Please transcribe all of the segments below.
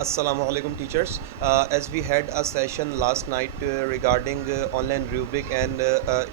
Assalamu alaikum teachers. As we had a session last night regarding online rubric and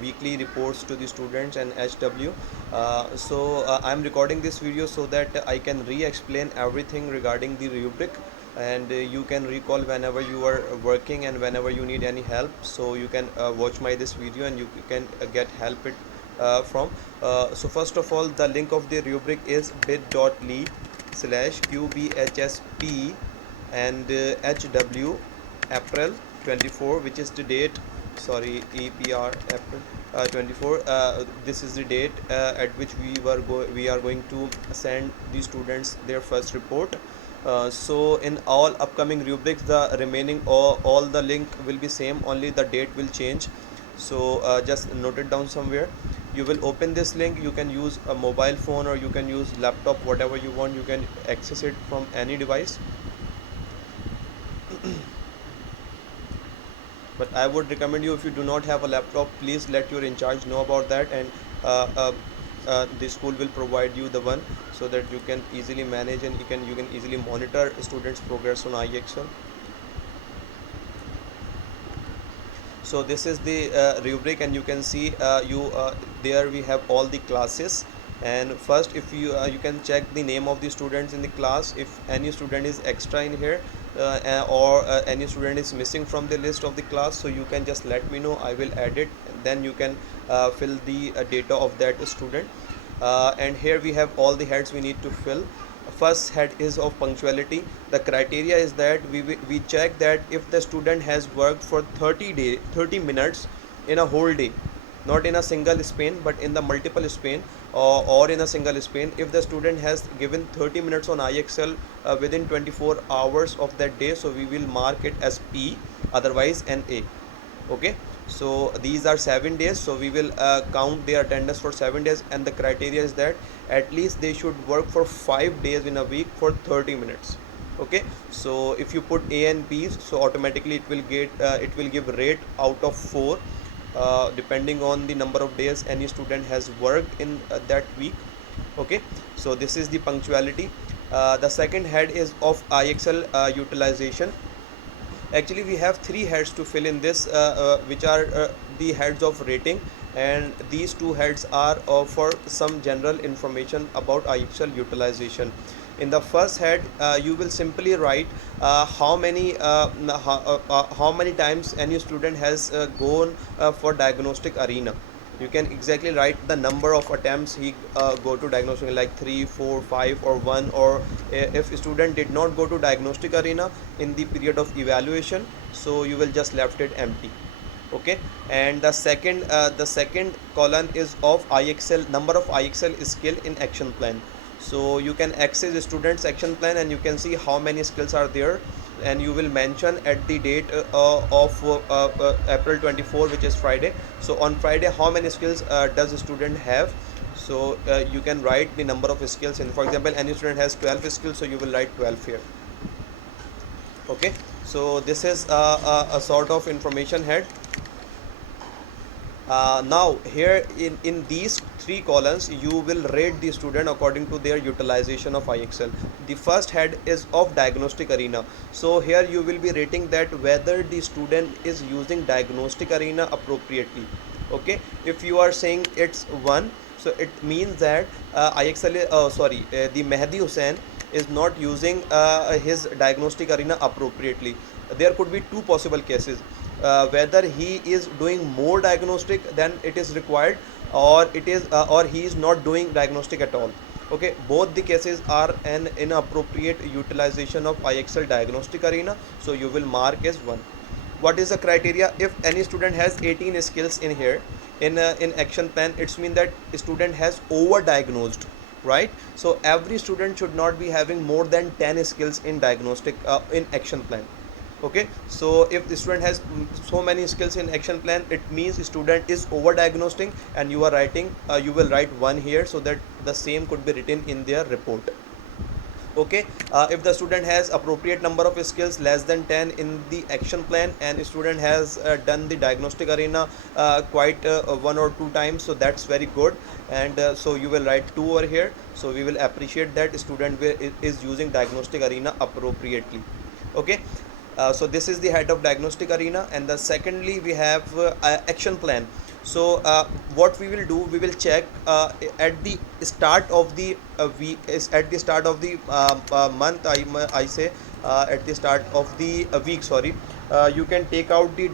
weekly reports to the students and HW. I'm recording this video so that I can re-explain everything regarding the rubric, and you can recall whenever you are working and whenever you need any help. So you can watch my this video and you can get help it from. So first of all, the link of the rubric is bit.ly/qbhsp and HW April 24, which is the date. Sorry, EPR April 24. This is the date at which we are going to send the students their first report. So in all upcoming rubrics, the remaining all the link will be same, only the date will change. So just note it down somewhere. You will open this link. You can use a mobile phone or you can use laptop, whatever you want. You can access it from any device. But I would recommend you, if you do not have a laptop, please let your in charge know about that, and uh, uh, the school will provide you the one, so that you can easily manage and you can easily monitor students progress on IXL. So this is the rubric, and you can see you there we have all the classes. And first, if you can check the name of the students in the class. If any student is extra in here, or any student is missing from the list of the class, so you can just let me know. I will add it, and then you can fill the data of that student. And here we have all the heads we need to fill. First head is of punctuality. The criteria is that we check that if the student has worked for 30 minutes in a whole day, not in a single span but in the multiple span, or in a single span. If the student has given 30 minutes on IXL within 24 hours of that day, so we will mark it as P, otherwise NA. Okay, so these are 7 days, so we will count their attendance for 7 days, and the criteria is that at least they should work for 5 days in a week for 30 minutes. Okay, so if you put A and B's, so automatically it will give rate out of 4, depending on the number of days any student has worked in that week. Okay, so this is the punctuality. The second head is of IXL utilization. Actually, we have three heads to fill in this, which are the heads of rating, and these two heads are for some general information about IXL utilization. In the first head, you will simply write how many times any student has gone for diagnostic arena. You can exactly write the number of attempts he go to diagnostic, like 3, 4, 5 or 1. Or if student did not go to diagnostic arena in the period of evaluation, so you will just left it empty. Okay, and the second column is of IXL, number of IXL skill in action plan. So you can access the student's action plan, and you can see how many skills are there, and you will mention at the date of April 24, which is Friday. So on Friday, how many skills does a student have? So you can write the number of skills in. For example, any student has 12 skills, so you will write 12 here. Okay, so this is a sort of information head. Now here in these three columns, you will rate the student according to their utilization of IXL. The first head is of diagnostic arena. So here you will be rating that whether the student is using diagnostic arena appropriately. Okay, if you are saying it's 1, so it means that the Mehdi Hussain is not using his diagnostic arena appropriately. There could be two possible cases, whether he is doing more diagnostic than it is required, or he is not doing diagnostic at all. Okay, both the cases are an inappropriate utilization of IXL diagnostic arena, so you will mark as 1. What is the criteria? If any student has 18 skills in here in action plan, it's mean that student has over diagnosed, right? So every student should not be having more than 10 skills in diagnostic in action plan. Okay, so if the student has so many skills in action plan, it means student is over diagnosing, and you are writing you will write 1 here, so that the same could be written in their report. Okay, if the student has appropriate number of skills less than 10 in the action plan, and student has done the diagnostic arena quite 1 or 2 times, so that's very good. And so you will write 2 over here, so we will appreciate that student is using diagnostic arena appropriately. Okay. So this is the head of diagnostic arena, and the secondly we have action plan. So what we will do, we will check at the start of the week, is at the start of the month, I say at the start of the week, sorry. You can take out the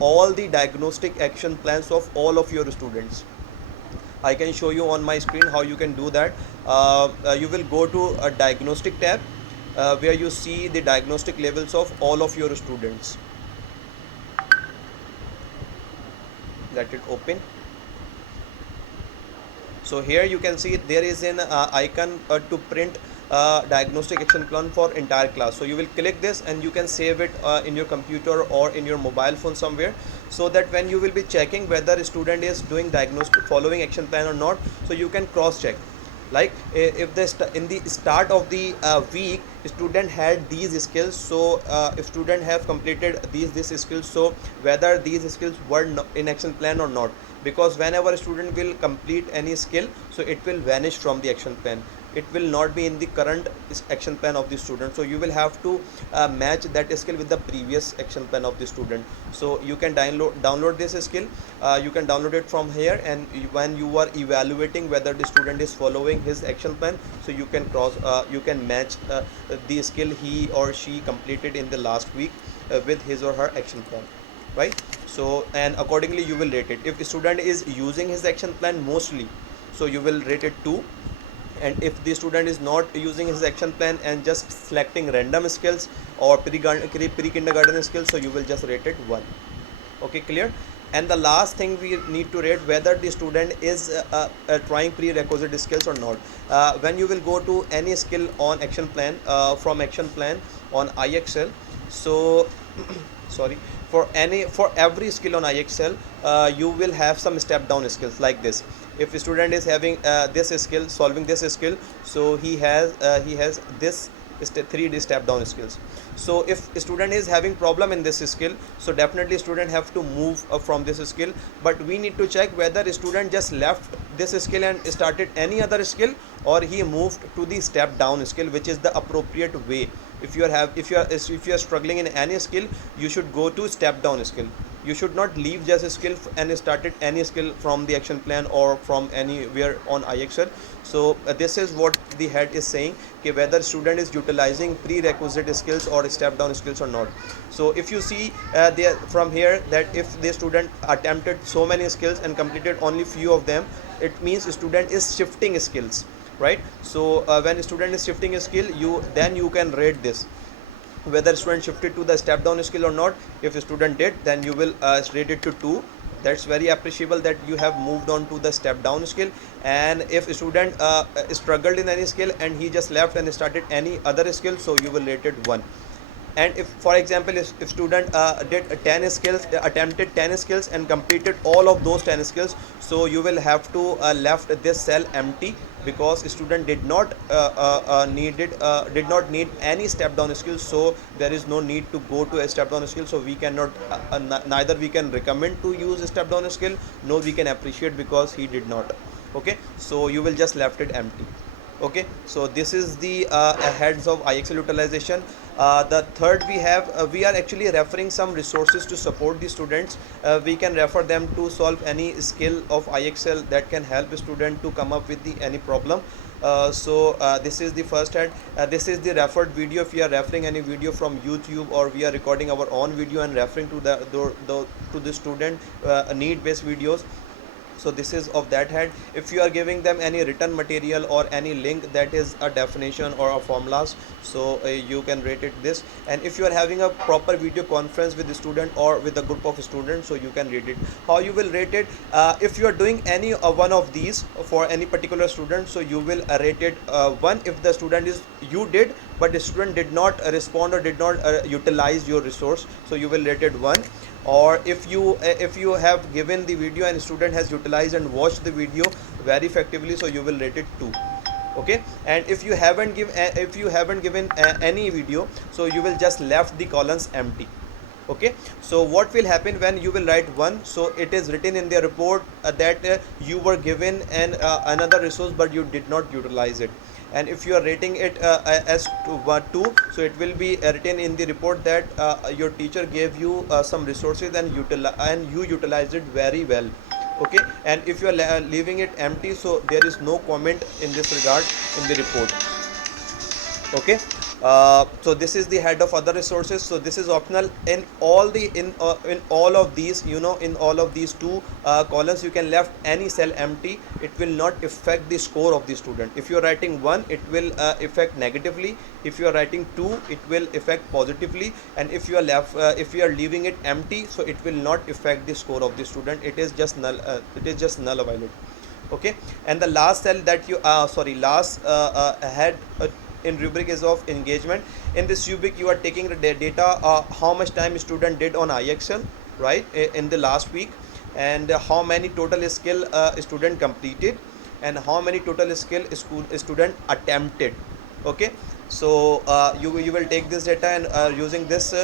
all the diagnostic action plans of all of your students. I can show you on my screen how you can do that. You will go to a diagnostic tab where you see the diagnostic levels of all of your students. Let it open. So here you can see there is an icon to print diagnostic action plan for entire class. So you will click this and you can save it in your computer or in your mobile phone somewhere, so that when you will be checking whether a student is doing diagnostic following action plan or not, so you can cross check. Like if in the start of the week student had these skills, so if student have completed these skills, so whether these skills were in action plan or not, because whenever a student will complete any skill, so it will vanish from the action plan, it will not be in the current action plan of the student. So you will have to match that skill with the previous action plan of the student. So you can download this skill. You can download it from here, and when you are evaluating whether the student is following his action plan, so you can you can match the skill he or she completed in the last week with his or her action plan, right? So and accordingly you will rate it. If the student is using his action plan mostly, so you will rate it 2, and if the student is not using his action plan and just selecting random skills or pre-kindergarten skills, so you will just rate it 1. Okay, clear? And the last thing we need to rate whether the student is trying prerequisite skills or not. When you will go to any skill on action plan, from action plan on IXL, so sorry, for every skill on IXL, you will have some step down skills like this. If a student is having this skill, solving this skill, so he has this 3D step down skills. So if a student is having problem in this skill, so definitely student have to move from this skill. But we need to check whether a student just left this skill and started any other skill, or he moved to the step down skill, which is the appropriate way. If you are struggling in any skill, you should go to step down skill. You should not leave just a skill and started any skill from the action plan or from anywhere on IXL. So this is what the head is saying, okay, whether student is utilizing prerequisite skills or step down skills or not. So if you see there from here, that if the student attempted so many skills and completed only few of them, it means student is shifting skills, right? So when a student is shifting a skill, you can rate this whether student shifted to the step down skill or not. If a student did, then you will rate it to 2. That's very appreciable that you have moved on to the step down skill. And if a student struggled in any skill and he just left and started any other skill, so you will rate it 1. And if for example if student did 10 skills, attempted 10 skills and completed all of those 10 skills, so you will have to left this cell empty, because student did not need any step down skills. So there is no need to go to a step down skill. So we cannot neither we can recommend to use a step down skill, nor we can appreciate because he did not. Okay, so you will just left it empty. Okay, so this is the heads of IXL utilization. The third we are actually referring some resources to support the students. We can refer them to solve any skill of IXL that can help a student to come up with any problem. So this is the first head. This is the referred video. If we are referring any video from YouTube, or we are recording our own video and referring to the student need based videos, so this is of that head. If you are giving them any written material or any link that is a definition or a formulas, so you can rate it this. And if you are having a proper video conference with the student or with a group of students, so you can rate it. How you will rate it? If you are doing any one of these for any particular student, so you will rate it 1 if the student is you did, but the student did not respond or did not utilize your resource, so you will rate it 1. Or if you have given the video and student has utilized and watched the video very effectively, so you will rate it 2. Okay, and if you haven't given any video, so you will just left the columns empty. Okay, so what will happen when you will write 1? So it is written in the report that you were given another resource but you did not utilize it. and if you are rating it as 2, so it will be written in the report that your teacher gave you some resources and you utilized it very well. Okay, and if you are leaving it empty, so there is no comment in this regard in the report. Okay, so this is the head of other resources, so this is optional. In all of these, in all of these two columns, you can left any cell empty. It will not affect the score of the student. If you are writing 1, it will affect negatively. If you are writing 2, it will affect positively. And if you are if you are leaving it empty, so it will not affect the score of the student. It is just null, available. Okay, and the last cell that you last head in rubric is of engagement. In this rubric, you are taking the data, how much time student did on IXL, right, in the last week, and how many total skill student completed, and how many total skill student attempted. Okay, so you will take this data, and using this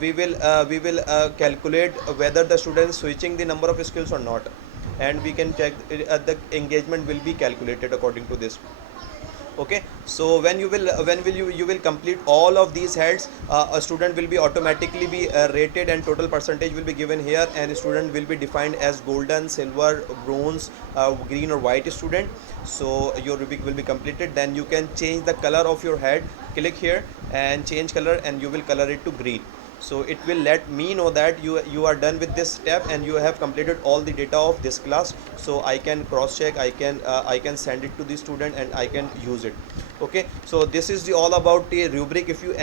we will calculate whether the student is switching the number of skills or not, and we can check the engagement will be calculated according to this. Okay, so when will you will complete all of these heads, a student will be automatically be rated, and total percentage will be given here, and student will be defined as golden, silver, bronze, green or white student. So your rubric will be completed. Then you can change the color of your head. Click here and change color, and you will color it to green. So it will let me know that you are done with this step, and you have completed all the data of this class. So I can cross check, I can send it to the student, and I can use it. Okay, so this is the all about the rubric. If you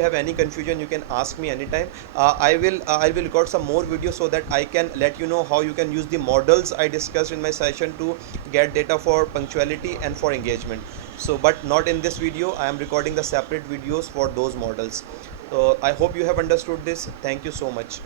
have any confusion, you can ask me anytime. I will record some more videos so that I can let you know how you can use the models I discussed in my session to get data for punctuality and for engagement. So but not in this video, I am recording the separate videos for those models. So I hope you have understood this. Thank you so much.